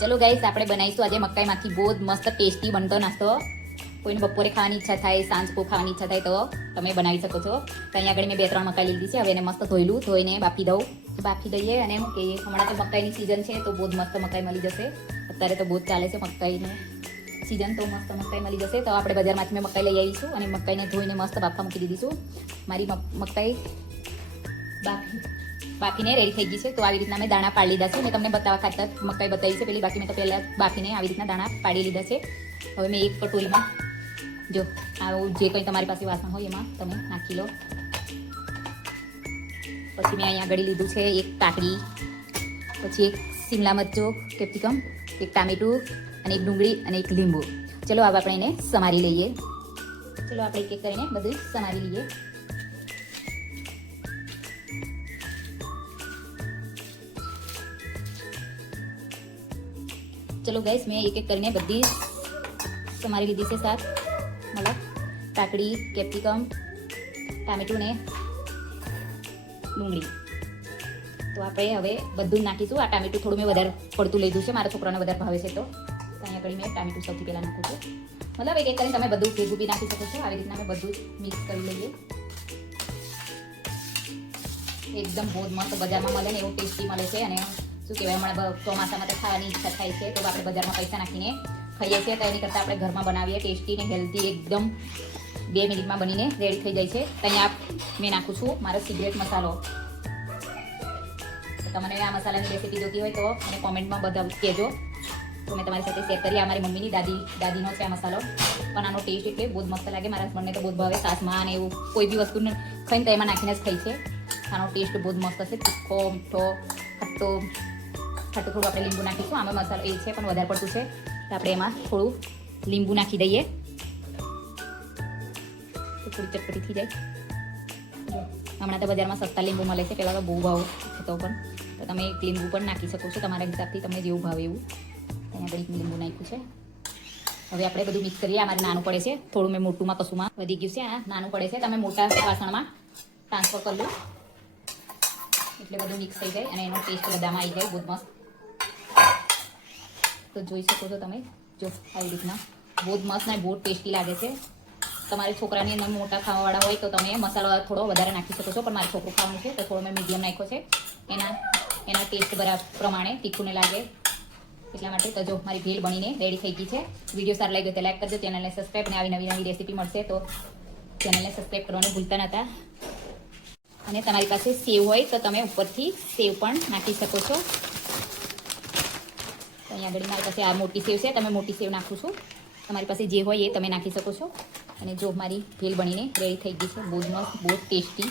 ચલો ગાઈસ, આપણે બનાવીશું આજે મકાઈમાંથી બહુ જ મસ્ત ટેસ્ટી બનતો નાસ્તો. કોઈને બપોરે ખાવાની ઈચ્છા થાય, સાંજ કો ખાવાની ઈચ્છા થાય તો તમે બનાવી શકો છો. તો અહીંયા આગળ મેં 2-3 મકાઈ લીધી છે. હવે એને મસ્ત ધોઈને બાફી દઉં. બાફી દઈએ અને એમ કે હમણાં તો મકાઈની સિઝન છે તો બહુ જ મસ્ત મકાઈ મળી જશે. અત્યારે તો બહુ જ ચાલે છે મકાઈની સિઝન, તો મસ્ત મકાઈ મળી જશે. તો આપણે બજારમાંથી મેં મકાઈ લઈ આવીશું અને મકાઈને ધોઈને મસ્ત બાફા મૂકી દીધીશું. મારી મકાઈ બાફીને રેડી થઈ ગઈ છે. તો આવી રીતના મેં દાણા પાડી લીધા છે. મેં તમને બતાવવા ખાતર મકાઈ બતાવી છે પેલી, બાકી મેં તો પહેલાં બાફીને આવી રીતના દાણા પાડી લીધા છે. હવે મેં એક કટોરીમાં જો આવું જે કંઈ તમારી પાસે વાસણ હોય એમાં તમે નાખી લો. પછી મેં અહીંયા આગળ લીધું છે એક કાકડી, પછી એક શિમલા મરચો, કેપ્સિકમ, એક ટામેટું અને એક ડુંગળી અને એક લીંબુ. ચલો હવે આપણે એને સમારી લઈએ. ચલો આપણે એક એક કરીને બધું સમારી લઈએ. ચલો ગાઈસ, મેં એક એક કરીને બધી સમારી લીધી છે. સાત મતલબ કાકડી, કેપ્સિકમ, ટામેટું ને ડુંગળી. તો આપણે હવે બધું નાખીશું. આ ટામેટું થોડું મેં વધારે પડતું લીધું છે, મારા છોકરાને વધારે ભાવે છે. તો અહીંયા કરી મેં ટામેટું સૌથી પહેલાં નાખું છું. મતલબ એક એક કરીને તમે બધું ભેગું બી નાખી શકો છો. આવી રીતના અમે બધું મિક્સ કરી લઈએ. એકદમ બહુ જ મસ્ત બજારમાં મળે ને એવું ટેસ્ટી મળે છે. અને શું કહેવાય, હમણાં ચોમાસામાં તો ખાવાની ઈચ્છા થાય છે તો આપણે બજારમાં પૈસા નાખીને ખાઈએ છીએ. તો એની કરતાં આપણે ઘરમાં બનાવીએ ટેસ્ટી ને હેલ્ધી, એકદમ 2 મિનિટમાં બનીને રેડી થઈ જાય છે. તો અહીંયા મેં નાખું છું મારો સિક્રેટ મસાલો. તો તમને આ મસાલાની રેસીપી જોતી હોય તો મને કોમેન્ટમાં બધા કહેજો, તો મેં તમારી સાથે શેર કરી. આ મારી મમ્મીની દાદીનો છે આ મસાલો, પણ આનો ટેસ્ટ એટલે બહુ જ મસ્ત લાગે. મારા હસબન્ડને તો બહુ જ ભાવે. સાસમાં અને એવું કોઈ બી વસ્તુ ખાઈને તો એમાં નાખીને જ ખાઈ છે. આનો ટેસ્ટ બહુ જ મસ્ત છે. તીખો, મીઠો, ખાટું થોડું આપણે લીંબુ નાખીશું. આમાં મસાલો એ છે પણ વધારે પડતું છે તો આપણે એમાં થોડું લીંબુ નાખી દઈએ તો થોડી ચટપટી થઈ જાય. હમણાં તો બજારમાં સસ્તા લીંબુ મળે છે, પહેલાં તો બહુ ભાવ હતો, પણ તો તમે એક લીંબુ પણ નાખી શકો છો તમારા હિસાબથી, તમને જેવું ભાવે એવું. અહીંયા આગળ એક લીંબુ નાખ્યું છે. હવે આપણે બધું મિક્સ કરીએ. અમારે નાનું પડે છે થોડું, મેં મોટુંમાં કશુંમાં વધી ગયું છે. આ નાનું પડે છે, તમે મોટા વાસણમાં ટ્રાન્સફર કરી લો એટલે બધું મિક્સ થઈ જાય અને એનો ટેસ્ટ બધામાં આવી જાય બહુ મસ્ત. તો જોઈ શકો છો તમે, જો આવી રીતના બહુ જ મસ્ત ને બહુ ટેસ્ટી લાગે છે. તમારે છોકરાની અંદર મોટા ખાવાવાળા હોય તો તમે મસાલો થોડો વધારે નાખી શકો છો, પણ મારું છોકરું ખાવાનું છે તો થોડો મેં મીડિયમ નાખ્યો છે. એના ટેસ્ટ બરાબર પ્રમાણે તીખું ને લાગે એટલા માટે. તો જો મારી ભેળ બનીને રેડી થઈ ગઈ છે. વિડીયો સારો લાગ્યો તો લાઈક કરજો, ચેનલને સબસ્ક્રાઈબ, અને આવી નવી રેસીપી મળશે તો ચેનલને સબસ્ક્રાઈબ કરવાનું ભૂલતા નહોતા. અને તમારી પાસે સેવ હોય તો તમે ઉપરથી સેવ પણ નાખી શકો છો. તો અહીંયા આગળ મારી પાસે આ મોટી સેવ છે, તમે મોટી સેવ નાખું છું. તમારી પાસે જે હોય એ તમે નાખી શકો છો. અને જો મારી ભેળ બનીને રેડી થઈ ગઈ છે. બહુ જ મસ્ત, બહુ ટેસ્ટી,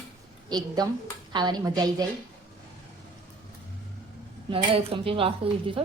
એકદમ ખાવાની મજા આવી જાય. મેં એક ચમચી રાસ લીધી છે.